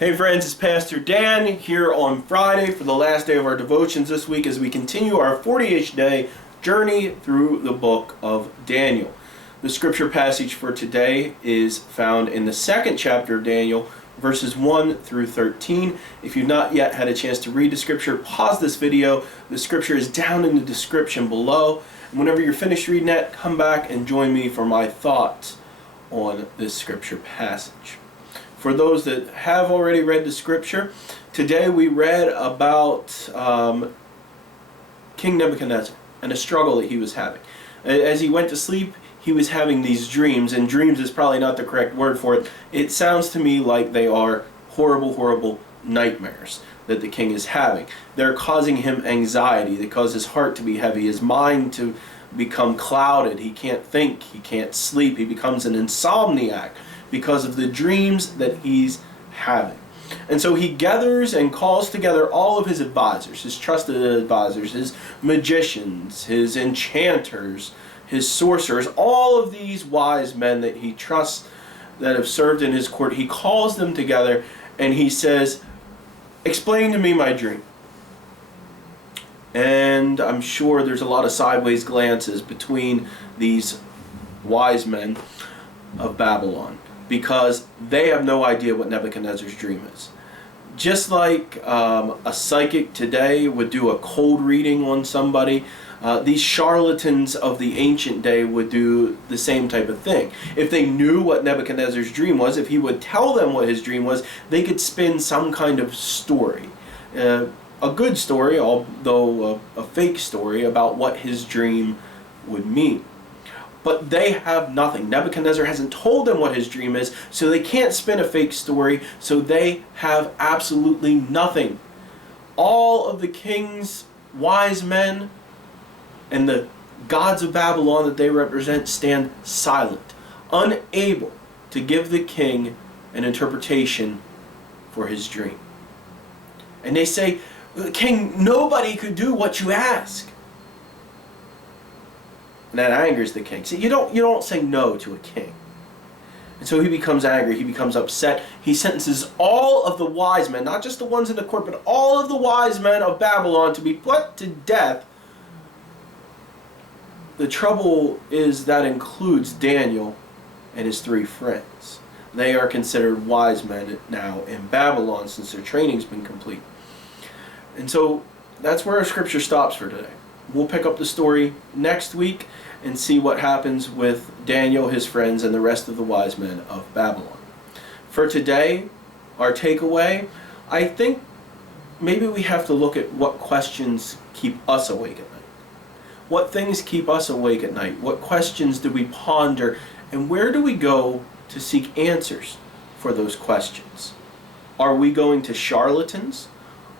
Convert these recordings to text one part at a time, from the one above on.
Hey friends, it's Pastor Dan here on Friday for the last day of our devotions this week as we continue our 40-ish day journey through the book of Daniel. The scripture passage for today is found in the second chapter of Daniel, verses 1 through 13. If you've not yet had a chance to read the scripture, pause this video. The scripture is down in the description below. And whenever you're finished reading that, come back and join me for my thoughts on this scripture passage. For those that have already read the scripture, today we read about King Nebuchadnezzar and a struggle that he was having. As he went to sleep, he was having these dreams, and dreams is probably not the correct word for it. It sounds to me like they are horrible, horrible nightmares that the king is having. They're causing him anxiety. They cause his heart to be heavy, his mind to become clouded. He can't think, he can't sleep. He becomes an insomniac because of the dreams that he's having. And so he gathers and calls together all of his advisors, his trusted advisors, his magicians, his enchanters, his sorcerers, all of these wise men that he trusts that have served in his court. He calls them together and he says, "Explain to me my dream." And I'm sure there's a lot of sideways glances between these wise men of Babylon, because they have no idea what Nebuchadnezzar's dream is. Just like a psychic today would do a cold reading on somebody, these charlatans of the ancient day would do the same type of thing. If they knew what Nebuchadnezzar's dream was, if he would tell them what his dream was, they could spin some kind of story. A good story, although a fake story, about what his dream would mean. But they have nothing. Nebuchadnezzar hasn't told them what his dream is, so they can't spin a fake story, so they have absolutely nothing. All of the king's wise men and the gods of Babylon that they represent stand silent, unable to give the king an interpretation for his dream. And they say, "King, nobody could do what you ask." And that angers the king. See, you don't say no to a king. And so he becomes angry, he becomes upset. He sentences all of the wise men, not just the ones in the court, but all of the wise men of Babylon to be put to death. The trouble is that includes Daniel and his 3 friends. They are considered wise men now in Babylon since their training's been complete. And so that's where our scripture stops for today. We'll pick up the story next week and see what happens with Daniel, his friends, and the rest of the wise men of Babylon. For today, our takeaway, I think maybe we have to look at what questions keep us awake at night. What things keep us awake at night? What questions do we ponder? And where do we go to seek answers for those questions? Are we going to charlatans,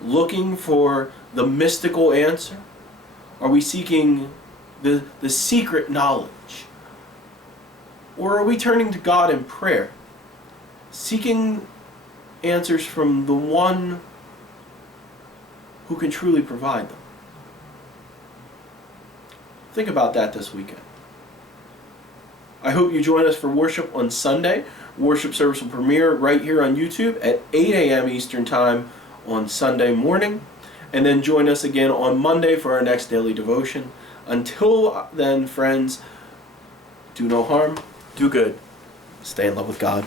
looking for the mystical answer? Are we seeking the secret knowledge? Or are we turning to God in prayer, seeking answers from the one who can truly provide them? Think about that this weekend. I hope you join us for worship on Sunday. Worship service will premiere right here on YouTube at 8 a.m. Eastern Time on Sunday morning. And then join us again on Monday for our next daily devotion. Until then, friends, do no harm, do good, stay in love with God.